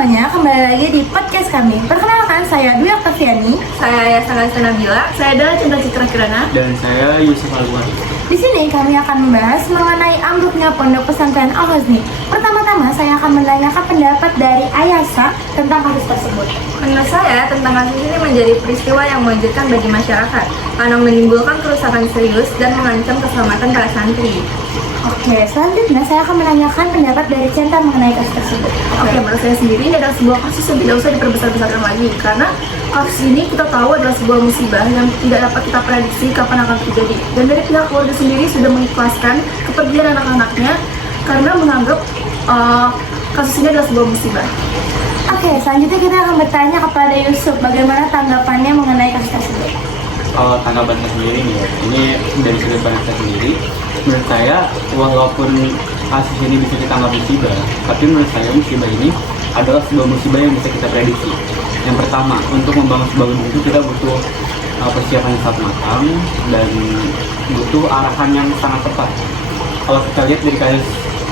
semuanya, kembali lagi di podcast kami. Perkenalkan, saya Dwi Oktaviani. Saya Yasana Nabila. Saya adalah Cinta Citra Kirana. Dan saya Yusuf Alwan. Di sini kami akan membahas mengenai ambruknya Pondok Pesantren Al-Ghazni. Pertama-tama saya akan menanyakan pendapat dari Ayasa tentang kasus tersebut. Menurut saya, tentang kasus ini menjadi peristiwa yang mengejutkan bagi masyarakat karena menimbulkan kerusakan serius dan mengancam keselamatan para santri. Oke, selanjutnya saya akan menanyakan pendapat dari Cinta mengenai kasus tersebut. Oke, menurut saya sendiri ini adalah sebuah kasus yang tidak usah diperbesar-besarkan lagi karena kasus ini kita tahu adalah sebuah musibah yang tidak dapat kita prediksi kapan akan terjadi. Dan dari pihak keluarga sendiri sudah mengikhlaskan kepergian anak-anaknya karena menganggap kasus ini adalah sebuah musibah. Oke, selanjutnya kita akan bertanya kepada Yusuf bagaimana tanggapannya mengenai kasus tersebut. Tanggapan saya sendiri nih ya, ini dari sudut pandang saya sendiri. Menurut saya, walaupun kasus ini bisa kita anggap musibah, tapi menurut saya musibah ini adalah sebuah musibah yang bisa kita prediksi. Yang pertama, untuk membangun sebuah gedung itu kita butuh persiapan yang sangat matang dan butuh arahan yang sangat tepat. Kalau kita lihat dari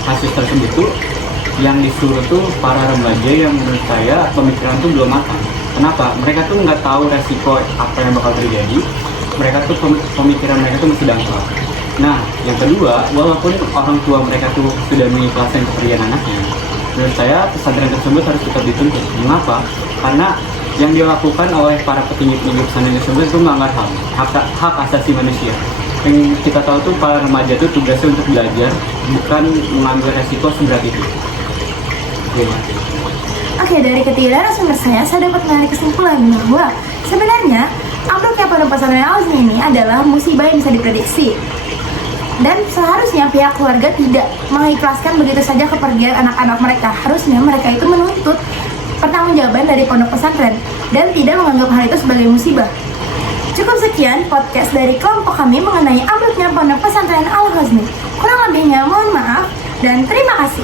kasus tersebut tuh, yang disuruh tuh para remaja yang menurut saya pemikiran tuh belum matang. Kenapa? Mereka tuh nggak tahu resiko apa yang bakal terjadi. Mereka tuh pemikiran mereka tuh masih dangkal. Nah, yang kedua, walaupun orang tua mereka tuh sudah mengikhlaskan kepergian anaknya, menurut saya pesantren tersebut harus tetap dituntut. Mengapa? Karena yang dilakukan oleh para petinggi-petinggi pesantren tersebut itu melanggar hak asasi manusia. Yang kita tahu tuh para remaja tuh tugasnya untuk belajar, bukan mengambil resiko seberat itu. Oke, dari ketiga narasumber saya dapat menarik kesimpulan bahwa sebenarnya ambruknya Pondok Pesantren Al-Ghazni ini adalah musibah yang bisa diprediksi. Dan seharusnya pihak keluarga tidak mengikhlaskan begitu saja kepergian anak-anak mereka. Harusnya mereka itu menuntut pertanggungjawaban dari pondok pesantren dan tidak menganggap hal itu sebagai musibah. Cukup sekian podcast dari kelompok kami mengenai ambruknya Pondok Pesantren Al-Ghazni. Kurang lebihnya mohon maaf dan terima kasih.